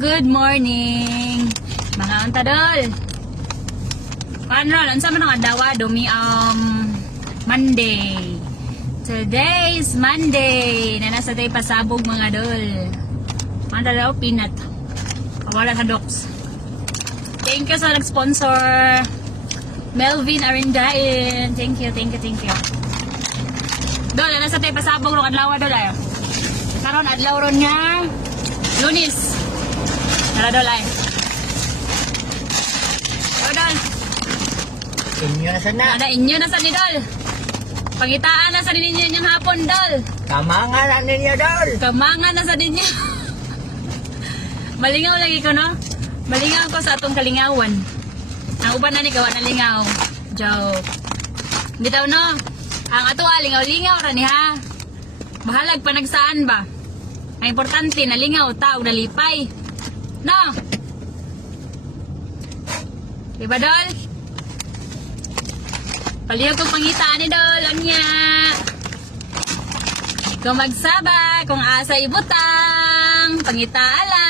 good morning. Mga antadol. Paano ron? Ano sa mga dawa? Monday. Today is Monday. Na nasa tayo pasabog mga dol. Mga daw, peanut. Kawala sa docs. Thank you sa nag-sponsor. Melvin Arindain. Thank you. Dol, na nasa tayo pasabog ron adlaw dol ayo. Karon adlaw ron nga Lunis. Tara dol ay. Dol. Inyo na sana. Ada inyo na sa ni dol. Pangitaan na sa ninyo yung hapon dol. Kamangan na ninyo, Dol. Kamangan na sa ninyo. Malingaw lagi ko no. Malingaw ko sa atong kalingawan. Ang uban na ni gawa na lingaw. Joke. Bitaw no. Ang ato lingaw-lingaw ra ni ha. Bahalag pa nagsaan ba? Ang importante na lingaw tao nalipay. No. Diba dol? Palihog kong pangitaan ni dol. Anya. Kung magsaba, kung asa ibutang, pangitaan lang.